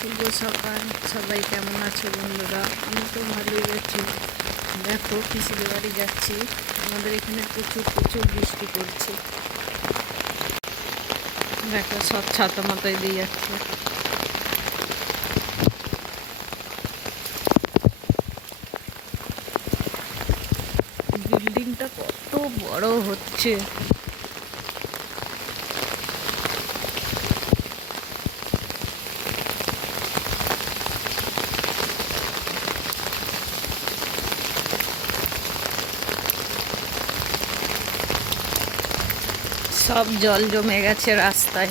শুভ সকাল। সবাই কেমন আছো বন্ধুরা? আমি তো ভালোই আছি। দেখো পিসির বাড়ি যাচ্ছি। আমাদের এখানে প্রচুর প্রচুর বৃষ্টি পড়ছে। দেখো সব ছাতা মাথায় দিয়ে যাচ্ছে। বিল্ডিংটা কত বড় হচ্ছে। সব জল জমে গেছে রাস্তায়।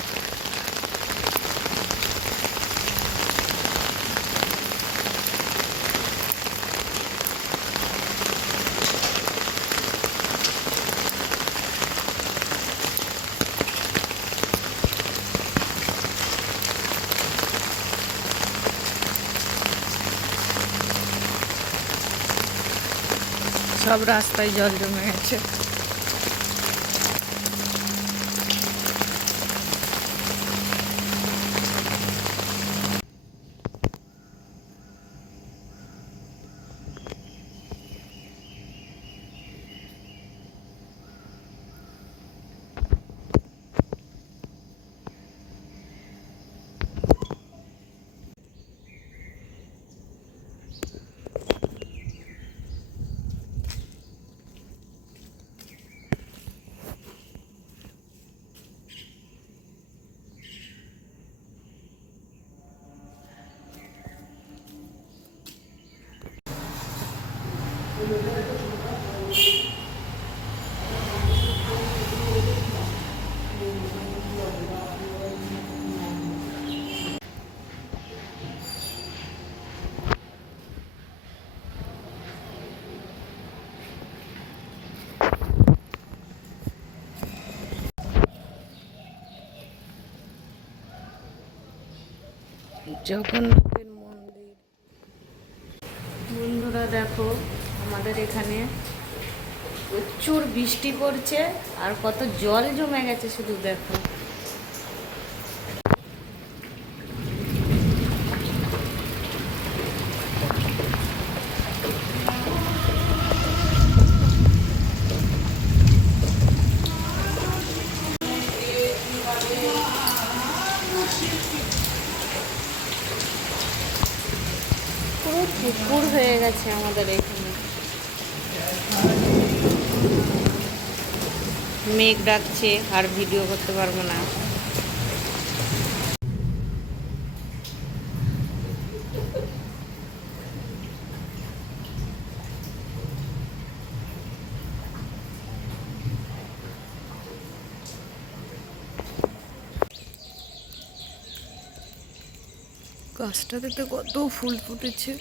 সব রাস্তায় জল জমে গেছে। জগন্নাথের মন্দির। বন্ধুরা দেখো, আমাদের এখানে প্রচুর বৃষ্টি পড়ছে আর কত জল জমে গেছে শুধু দেখো। পুরো পুকুর হয়ে গেছে আমাদের এখানে। মেঘ ডাকছে আর ভিডিও করতে পারবো না। গাছটাতে তো কত ফুল ফুটেছে।